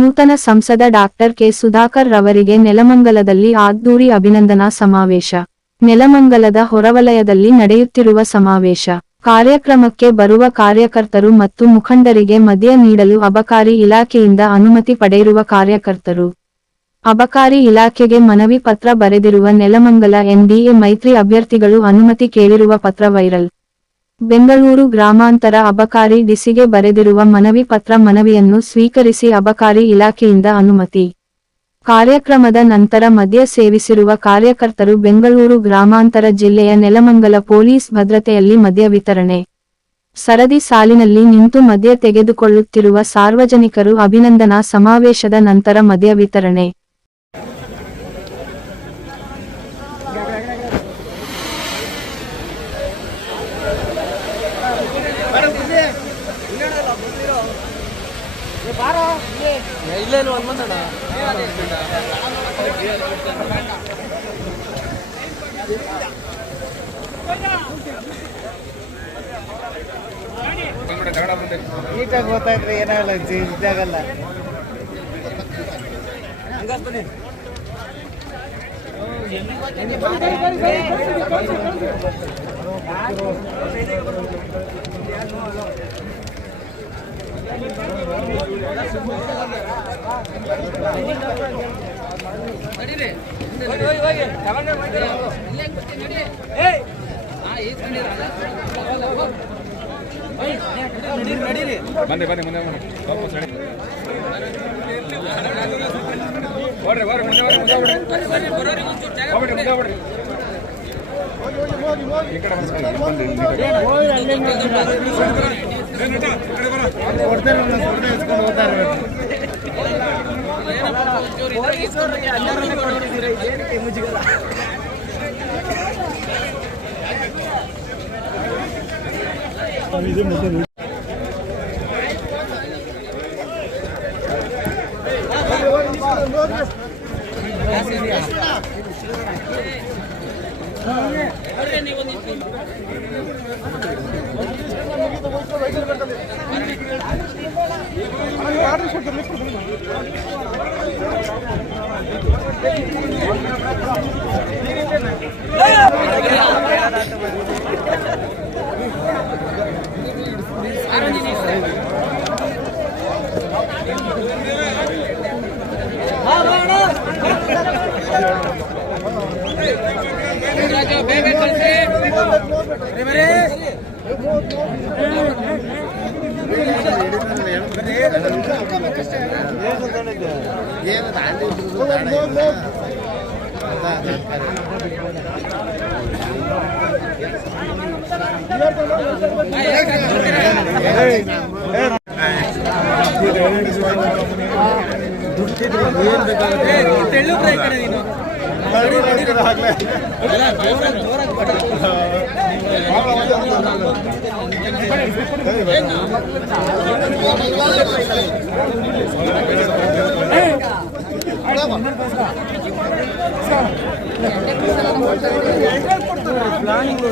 ನೂತನ ಸಂಸದ doctor K Sudhakar ರವರಿಗೆ ನೆಲಮಂಗಲದಲ್ಲಿ ಅದ್ದೂರಿ ಅಭಿನಂದನಾ ಸಮಾವೇಶ. ನೆಲಮಂಗಲದ ಹೊರವಲಯದಲ್ಲಿ ನಡೆಯುತ್ತಿರುವ ಸಮಾವೇಶ ಕಾರ್ಯಕ್ರಮಕ್ಕೆ ಬರುವ ಕಾರ್ಯಕರ್ತರು ಮತ್ತು ಮುಖಂಡರಿಗೆ ಮದ್ಯ ನೀಡಲು ಅಬಕಾರಿ ಇಲಾಖೆಯಿಂದ ಅನುಮತಿ ಪಡೆದಿರುವ ಕಾರ್ಯಕರ್ತರು ಅಬಕಾರಿ ಇಲಾಖೆಗೆ ಮನವಿ ಪತ್ರ ಬರೆದಿರುವ ನೆಲಮಂಗಲ ಎನ್ಡಿಎ ಮೈತ್ರಿ ಅಭ್ಯರ್ಥಿಗಳು ಅನುಮತಿ ಕೇಳಿರುವ ಪತ್ರ ವೈರಲ್. ಬೆಂಗಳೂರು ಗ್ರಾಮಾಂತರ ಅಬಕಾರಿ ಡಿಸಿಗೆ ಬರೆದಿರುವ ಮನವಿ ಪತ್ರ ಮನವಿಯನ್ನು ಸ್ವೀಕರಿಸಿ ಅಬಕಾರಿ ಇಲಾಖೆಯಿಂದ ಅನುಮತಿ. ಕಾರ್ಯಕ್ರಮದ ನಂತರ ಮದ್ಯ ಸೇವಿಸಿರುವ ಕಾರ್ಯಕರ್ತರು ಬೆಂಗಳೂರು ಗ್ರಾಮಾಂತರ ಜಿಲ್ಲೆಯ ನೆಲಮಂಗಲ ಪೊಲೀಸ್ ಭದ್ರತೆಯಲ್ಲಿ ಮದ್ಯ ವಿತರಣೆ ಸರದಿ ಸಾಲಿನಲ್ಲಿ ನಿಂತು ಮದ್ಯ ತೆಗೆದುಕೊಳ್ಳುತ್ತಿರುವ ಸಾರ್ವಜನಿಕರು ಅಭಿನಂದನಾ ಸಮಾವೇಶದ ನಂತರ ಮದ್ಯ ವಿತರಣೆ ನೀಟಾಗಿ ಗೊತ್ತಾಯ್ತು ಏನಾಗಲ್ಲ ಇದಾಗಲ್ಲ. ಬನ್ನಿ ಬನ್ನಿ ಮುಂದೆ ಪ್ಲಾನಿಂಗ್